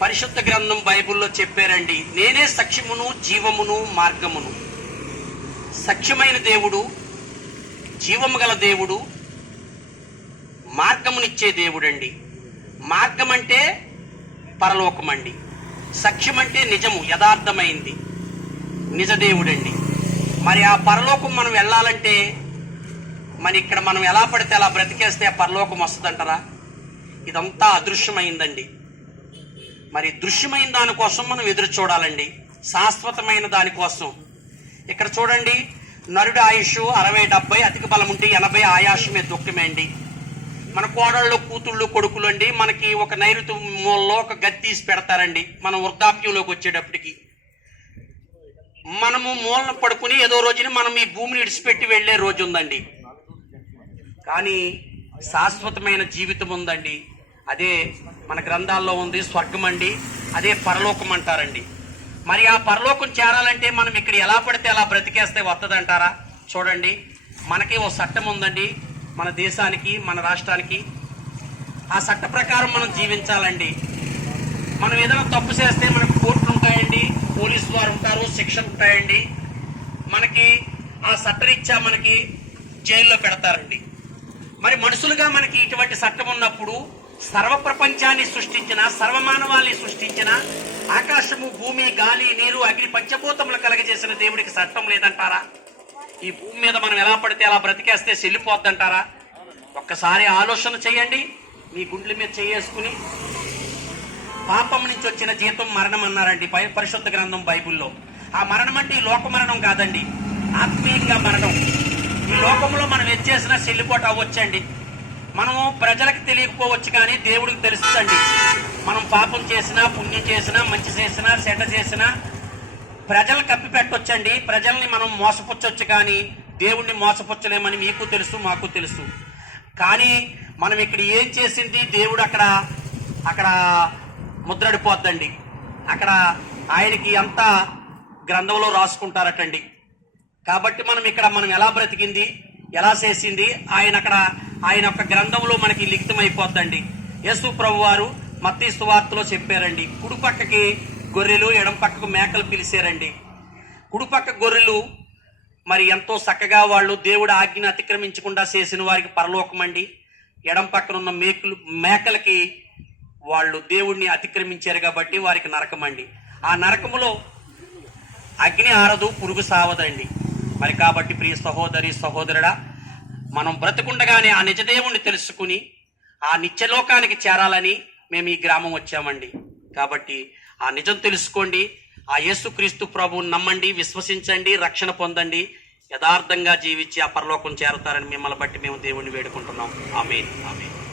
పరిశుద్ధ గ్రంథం బైబిల్లో చెప్పారండి, నేనే సత్యమును జీవమును మార్గమును. సత్యమైన దేవుడు, జీవము గల దేవుడు, మార్గమునిచ్చే దేవుడండి. మార్గం అంటే పరలోకం అండి, సత్యం అంటే నిజము, యథార్థమైంది, నిజదేవుడండి. మరి ఆ పరలోకం మనం వెళ్ళాలంటే మరి ఇక్కడ మనం ఎలా పడితే అలా బ్రతికేస్తే ఆ పరలోకం వస్తుందంటారా? ఇదంతా అదృశ్యమైందండి. మరి దృశ్యమైన దానికోసం మనం ఎదురు చూడాలండి, శాశ్వతమైన దానికోసం. ఇక్కడ చూడండి, నరుడి ఆయుష్ 60-70, అధిక బలం ఉంటే 80, ఆయాసమే దుఃఖమే అండి. మన కోడళ్ళు కూతుళ్ళు కొడుకులు అండి, మనకి ఒక నైరుతి మూలలో ఒక గది తీసి పెడతారండి. మనం వృద్ధాప్యంలోకి వచ్చేటప్పటికి మనము మూలన పడుకుని ఏదో రోజుని మనం ఈ భూమిని విడిచిపెట్టి వెళ్లే రోజు ఉందండి. కానీ శాశ్వతమైన జీవితం ఉందండి, అదే మన గ్రంథాల్లో ఉంది, స్వర్గం అండి, అదే పరలోకం అంటారండి. మరి ఆ పరలోకం చేరాలంటే మనం ఇక్కడ ఎలా పడితే అలా బ్రతికేస్తే వస్తుందంటారా? చూడండి, మనకి ఓ చట్టం ఉందండి, మన దేశానికి, మన రాష్ట్రానికి. ఆ చట్ట ప్రకారం మనం జీవించాలండి. మనం ఏదైనా తప్పు చేస్తే మనకు కోర్టులు ఉంటాయండి, పోలీసు వారు ఉంటారు, శిక్షలు ఉంటాయండి. మనకి ఆ చట్టరీత్యా మనకి జైల్లో పెడతారండి. మరి మనుషులుగా మనకి ఇటువంటి చట్టం ఉన్నప్పుడు సర్వ ప్రపంచాన్ని సృష్టించిన, సర్వమానవాల్ని సృష్టించిన, ఆకాశము, భూమి, గాలి, నీరు, అగ్ని, పంచభూతములు కలగజేసిన దేవుడికి చట్టం లేదంటారా? ఈ భూమి మీద మనం ఎలా పడితే అలా బ్రతికేస్తే చెల్లిపోద్దంటారా? ఒక్కసారి ఆలోచన చేయండి. మీ గుండెల మీద చేసుకుని, పాపం నుంచి వచ్చిన జీతం మరణం అన్నారండి పరిశుద్ధ గ్రంథం బైబిల్లో. ఆ మరణం అంటే ఈ లోక మరణం కాదండి, ఆత్మీయంగా మరణం. ఈ లోకంలో మనం ఏం చేసినా చెల్లిపోటు అవ్వచ్చండి. మనము ప్రజలకు తెలియకపోవచ్చు, కానీ దేవుడికి తెలుస్తుందండి. మనం పాపం చేసినా, పుణ్యం చేసినా, మంచి చేసినా, చెడ్డ చేసినా ప్రజలు కప్పి పెట్టొచ్చండి. ప్రజల్ని మనం మోసపుచ్చొచ్చు, కానీ దేవుణ్ణి మోసపుచ్చలేమని మీకు తెలుసు, మాకు తెలుసు. కానీ మనం ఇక్కడ ఏం చేసింది దేవుడు అక్కడ ముద్రడిపోద్దండి. అక్కడ ఆయనకి అంతా గ్రంథంలో రాసుకుంటారటండి. కాబట్టి మనం ఎలా బ్రతికింది, ఎలా చేసింది ఆయన యొక్క గ్రంథంలో మనకి లిఖితం అయిపోద్దండి. యేసు ప్రభు వారు మత్తయి సువార్తలో చెప్పారండి, కుడి పక్కకి గొర్రెలు, ఎడం పక్కకు మేకలు పిలిచారండి. కుడిపక్క గొర్రెలు మరి ఎంతో చక్కగా వాళ్ళు దేవుడు ఆజ్ఞను అతిక్రమించకుండా చేసిన వారికి పరలోకం అండి. ఎడం పక్కన ఉన్న మేకలకి వాళ్ళు దేవుడిని అతిక్రమించారు కాబట్టి వారికి నరకం అండి. ఆ నరకములో అగ్ని ఆరదు, పురుగు సావదండి. మరి కాబట్టి ప్రియ సహోదరి సహోదరుడా, మనం బ్రతుకుండగానే ఆ నిజదేవుణ్ణి తెలుసుకుని ఆ నిత్యలోకానికి చేరాలని మేము ఈ గ్రామం వచ్చామండి. కాబట్టి ఆ నిజం తెలుసుకోండి, ఆ యేసుక్రీస్తు ప్రభువుని నమ్మండి, విశ్వసించండి, రక్షణ పొందండి, యథార్థంగా జీవించి ఆ పరలోకం చేరుతారని మిమ్మల్ని బట్టి మేము దేవుణ్ణి వేడుకుంటున్నాం. ఆమేన్, ఆమేన్.